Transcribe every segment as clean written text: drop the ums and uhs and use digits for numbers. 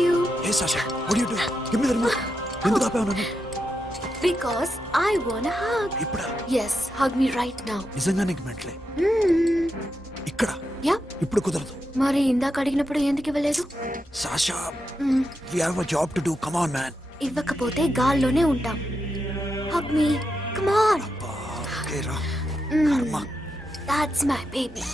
you. Hey Sasha, what are you doing? Give me the remote. ఎందుకు ఆపావు నన్ను? Because I want a hug. ఇప్పుడా? Yes, hug me right now. నిజంగా నీకు మెంటలే? ఇక్కడ? Yeah. ఇప్పుడు కుదరదు. మరి ఇందాక అడిగినప్పుడు ఎందుకు ఇవ్వలేదు? Sasha, we have a job to do. Come on, man. ఇవ్వకపోతే గాల్లోనే ఉంటాం. Hug me. Come on. Okay, రా. కర్మ. That's my baby.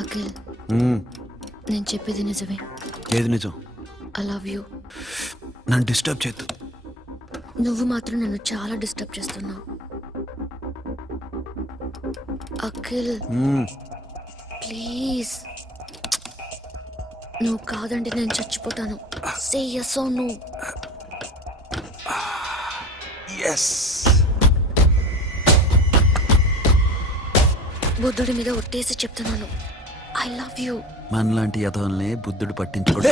అఖిల్, నేను చెప్పేది నిజమే. ఏది నిజం? I love you. నన్ను డిస్టర్బ్ చేయొద్దు. నువ్వు మాత్రం నన్ను చాలా డిస్టర్బ్ చేస్తున్నావు. అఖిల్ ప్లీజ్, నువ్వు కాదంటే నేను చచ్చిపోతాను. సే yes or no. yes. బుద్ధుడి మీద ఒట్టేసి చెప్తున్నాను. I love you. మనలాంటి యథోల్ని బుద్ధుడు పట్టించుకోడు.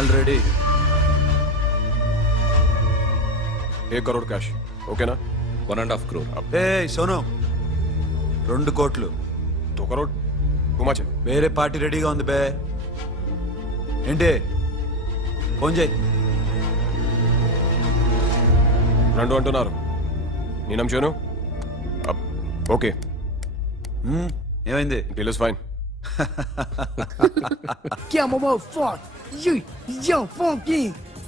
Already 1 crore cash. Okay na? 1.5 crore. Hey, Sono. 2 కోట్లు. 2 crore. Too much. వేరే పార్టీ రెడీగా ఉంది బే. ఏంటి? ఫోన్ చేయి. 2 అంటున్నారు. నేను నమ్ముచాను. ఓకే. ఏమైంది? Deal is fine. Que mamão forte. Yo, funky.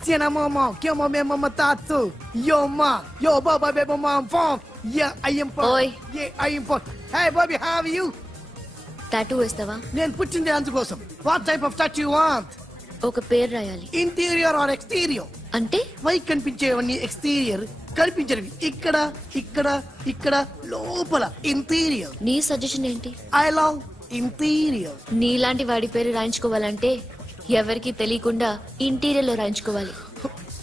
Cena mamão, que mamãe mamãe tatu. Yo ma, yo baba baby mom funk. Yeah, I am funk. Oi. Yeah, I am funk. Hey Bobby, how are you? Tattoo వేస్తావా? నేను పుట్టింది అందుకోసం. What type of tattoo you want? ఒక పేరు రాయాలి. Interior or exterior? అంటే పై కనిపించేవన్నీ exterior, కనిపించేవి ఇక్కడ ఇక్కడ ఇక్కడ లోపల ఇంటీరియర్. నీ సజెషన్ ఏంటి? I love interior. నీలాంటి వాడి పేరు రాయించుకోవాలంటే ఎవరికి తెలియకుండా ఇంటీరియర్ లో రాయించుకోవాలి.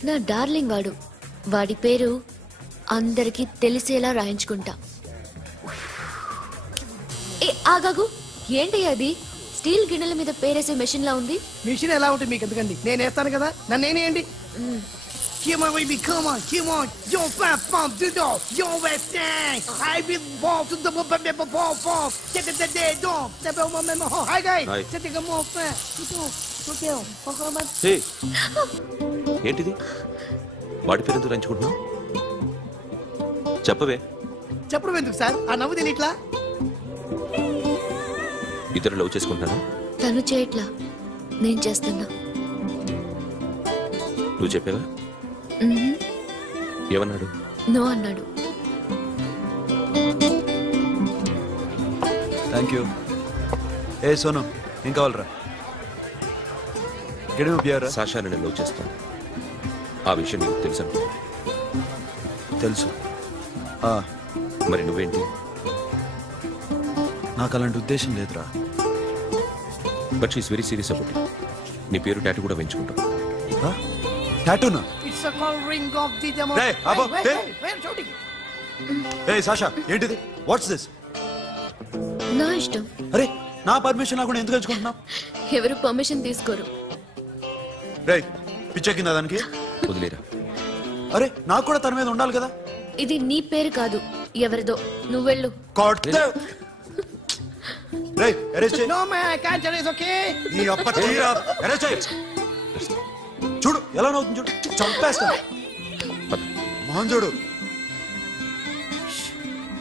నా డార్లింగ్ వాడు, వాడి పేరు అందరికి తెలిసేలా రాయించుకుంటా. ఏ ఆగాగు, ఏంటి అది? స్టీల్ గిన్నెల మీద పేరేసే మెషిన్ లా ఉంది. మిషన్ ఎలా ఉంటుంది మీకు ఎందుకండి? నేను వేస్తాను కదా, నన్ను నేనేయండి. Come on, baby, come on, come on. Yo, fat pump, do do. Yo, West End. I will walk to the ball. Get the day, dog. The bell, my man. Hi, guys. Hi. Set the more fat. Go. హే, ఏంటిది? వాడి పేరు ఎందుకు రంచుకుంటున్నావు? చెప్పవే. చెప్పడం ఎందుకు sir? ఆ నవ్వు తెలియట్లా? ఇద్దరు లవ్ చేసుకుంటాను. తను చేయట్లా, నేను చేస్తున్నా. నువ్వు చెప్పావా? ఏమన్నాడు? నో అన్నాడు. Thank you. ఏ సోను ఏం కావాలరా? గడి పియారా? సాషా నేను లవ్ చేస్తాను. ఆ విషయం నీకు తెలుసు అనుకో. తెలుసు. మరి నువ్వేంటి? నాకు అలాంటి ఉద్దేశం లేదురా. But she's very serious about it. నీ పేరు టాటూ కూడా వేయించుకుంటాం. టాటూనా? It's a call ring of the demo. Hey, Abba, hey. Where shooting? ఏ సాషా ఏంటిది? What's this? నా ఇష్టం. అరే నా పర్మిషన్ లేకుండా ఎందుకు ఎంచుకుంటున్నావు? ఎవరు పర్మిషన్ తీసుకోరు. రే పిచ్చెక్కిందా దానికి? వదిలేరా. అరే నాకు కూడా తన మీద ఉండాలి కదా. ఇది నీ పేరు కాదు, ఎవరిదో. నువ్వెళ్ళు. రే అరెస్ట్ చేయి. No man, I can't tell it's okay. నీ అప్ప తీరా అరెస్ట్ చేయి. చూడు ఎలా నవ్వుతుంది చూడు. చంపేస్తా. మోహన్ చూడు.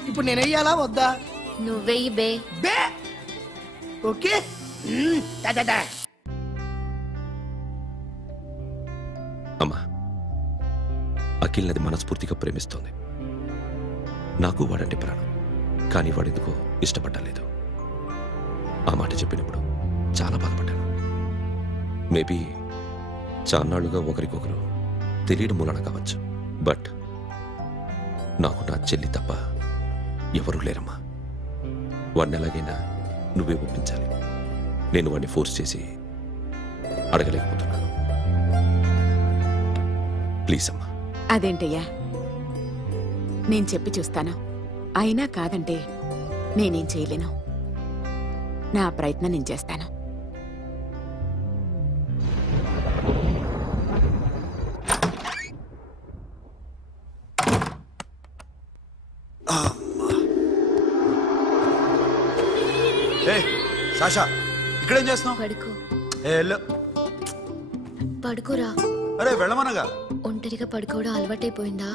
ఇప్పుడు నేను వెయ్యాలా వద్దా? నువ్వెయ్యి బే. బే ఓకే. దా అమ్మా, అఖిల్ నది మనస్ఫూర్తిగా ప్రేమిస్తోంది. నాకు వాడంటే ప్రాణం. కానీ వాడెందుకో ఇష్టపడలేదు. ఆ మాట చెప్పినప్పుడు చాలా బాధపడ్డాను. మేబీ చాన్నాళ్ళుగా ఒకరికొకరు తెలియడం మూలన కావచ్చు. బట్ నాకు నా చెల్లి తప్ప ఎవరూ లేరమ్మా. వాడిని ఎలాగైనా నువ్వే ఒప్పించాలి. నేను వాడిని ఫోర్స్ చేసి అడగలేకపోతున్నాను. ప్లీజ్ అమ్మా. అదేంటయ్యా, నేను చెప్పి చూస్తాను. అయినా కాదంటే నేనేం చేయలేను. నా ప్రయత్నం నేను చేస్తాను. సాషా ఇక్కడేం చేస్తున్నావు? పడుకో. పడుకోరా. అరే వెళ్ళమనగా. ఒంటరిగా పడుకోవడం అలవాటైపోయిందా?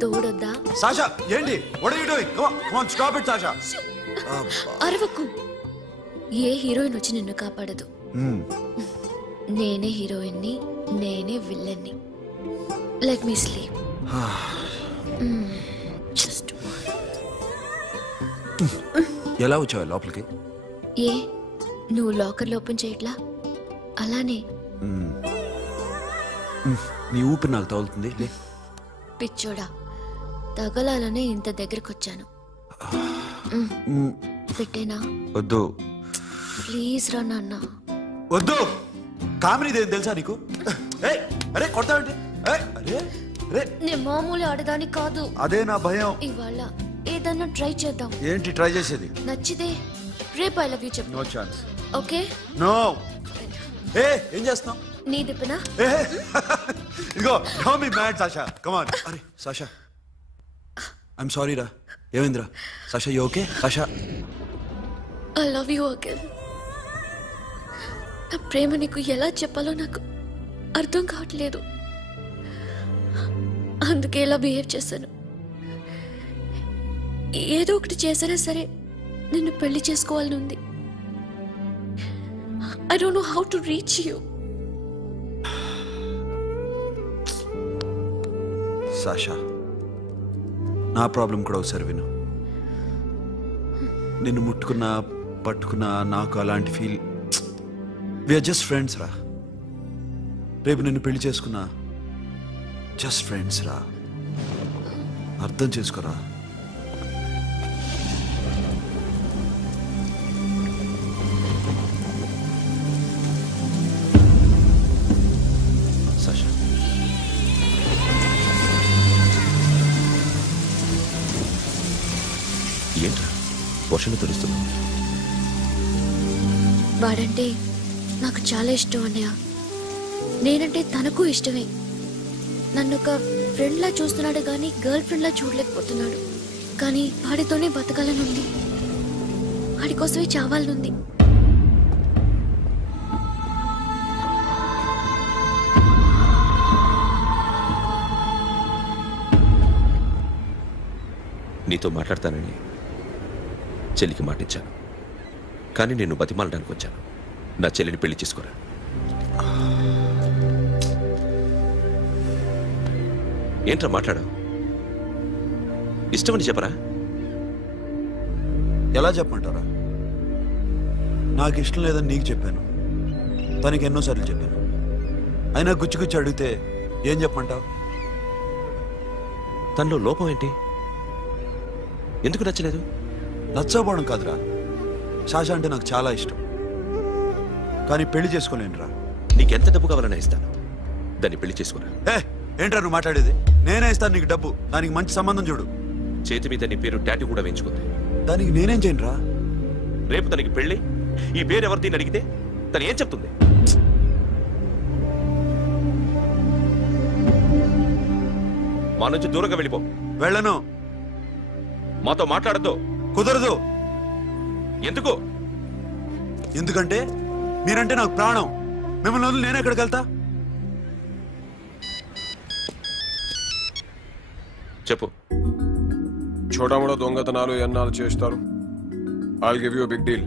తోడొద్దా? సాషా ఏంటి? What are you doing? Come on, stop it, Sasha. అరవకు. ఏ హీరోయిన్ వచ్చి నిన్ను కాపాడదు. నేనే హీరోయిన్ని, నేనే విల్లన్ని. Let me sleep. జస్ట్ ఎలా వచ్చావు లోపలికి? ఏ నువ్వు లాకర్లో ఓపెన్ చేయట్లా? అలానే. నీ ఊపిరి నాకు తగులుతుంది. పిచ్చోడా, తగలాలనే ఇంత దగ్గరకొచ్చాను. పెట్టేనా? వద్దు ప్లీజ్ రా నాన్న. వద్దు. కామెడీదేం తెలుసా నీకు? అరే కొడతావండి. నేను మామూలు ఆడదాని కాదు. అదే నా భయం. ఇవాళ ఏదన్నా ట్రై చేద్దాం. ఏంటి ట్రై చేసేది? నచ్చితే రేపు ఐ లవ్ యూ చెప్పు. No chance. ఓకే? నో. ఏం చేస్తున్నావు? నీ దిప్పునా? ఇదిగో don't be mad Sasha. Come on. అరే సాషా ఐమ్ సారీ రా. ఏమైందిరా? Sasha you okay? Sasha I love you again. నా ప్రేమ నీకు ఎలా చెప్పాలో నాకు అర్థం కావట్లేదు. అందుకే ఇలా బిహేవ్ చేశాను. ఏదో ఒకటి చేసినా సరే నిన్ను పెళ్లి చేసుకోవాలని ఉంది. I don't know how to reach you. Sasha నా ప్రాబ్లం కూడా ఒకసారి విను. నిన్ను ముట్టుకున్నా పట్టుకున్నా నాకు అలాంటి ఫీల్. వీఆర్ జస్ట్ ఫ్రెండ్స్ రా. రేపు నిన్ను పెళ్లి చేసుకున్నా జస్ట్ ఫ్రెండ్స్ రా. అర్థం చేసుకోరా. సాషా ఏంట్రా వర్షంలో తెలుస్తున్నావు? వాడంటే నాకు చాలా ఇష్టం అన్నయ్య. నేనంటే తనకు ఇష్టమే. నన్ను ఒక ఫ్రెండ్లా చూస్తున్నాడు కానీ గర్ల్ ఫ్రెండ్లా చూడలేకపోతున్నాడు. కానీ వాడితోనే బతకాలనుంది. వాడి కోసమే చావాలనుంది. నీతో మాట్లాడతానని చెల్లికి మాటిచ్చాను. కానీ నేను బతిమాలడానికి వచ్చాను. నా చెల్లిని పెళ్లి చేసుకోరా. ఏంట్రా మాట్లాడావు? ఇష్టమని చెప్పరా? ఎలా చెప్పమంటారా? నాకు ఇష్టం లేదని నీకు చెప్పాను, తనకి ఎన్నోసార్లు చెప్పాను. అయినా గుచ్చి గుచ్చి అడిగితే ఏం చెప్పమంటావు? తనలో లోపం ఏంటి? ఎందుకు నచ్చలేదు? నచ్చకపోవడం కాదురా, శాష అంటే నాకు చాలా ఇష్టం, కానీ పెళ్లి చేసుకోలేనురా. నీకెంత డబ్బు కావాలన్నా ఇస్తాను, దాన్ని పెళ్లి చేసుకున్నా. ఏంట్రా నువ్వు మాట్లాడేది? నేనే ఇస్తాను నీకు డబ్బు, దానికి మంచి సంబంధం చూడు. చేతి మీద నీ పేరు టాటూ కూడా వేయించుకుంది. దానికి నేనేం చేయనురా? రేపు తనకి పెళ్లి, ఈ పేరు ఎవరిది అడిగితే తను ఏం చెప్తుంది? మా నుంచి దూరంగా వెళ్ళిపో. వెళ్ళను. మాతో మాట్లాడద్దు. కుదరదు. ఎందుకు? ఎందుకంటే మీరంటే నాకు ప్రాణం. మిమ్మల్ని వదిలి నేను ఎక్కడికి వెళ్తా? చెప్పు. చోటామోటా దొంగతనాలు ఎన్నాళ్ళు చేస్తారు? I'll give you big deal.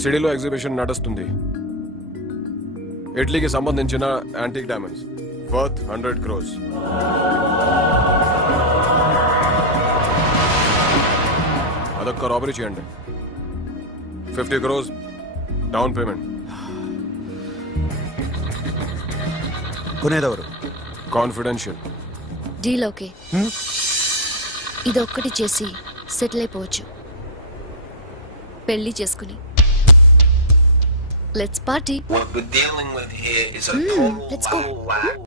సిటీలో ఎగ్జిబిషన్ నడుస్తుంది. ఇటలీకి సంబంధించిన యాంటిక్ డైమండ్స్ వర్త్ 100 crores. అదొక్క రాబరీ చేయండి. 50 crores డౌన్ పేమెంట్. కొనేదెవరు? కాన్ఫిడెన్షియల్. Deal okay. ఇదొక్కటి చేసి సెటిల్ అయిపోవచ్చు. పెళ్లి చేసుకుని let's party. What we're dealing with here is a total let's go. battle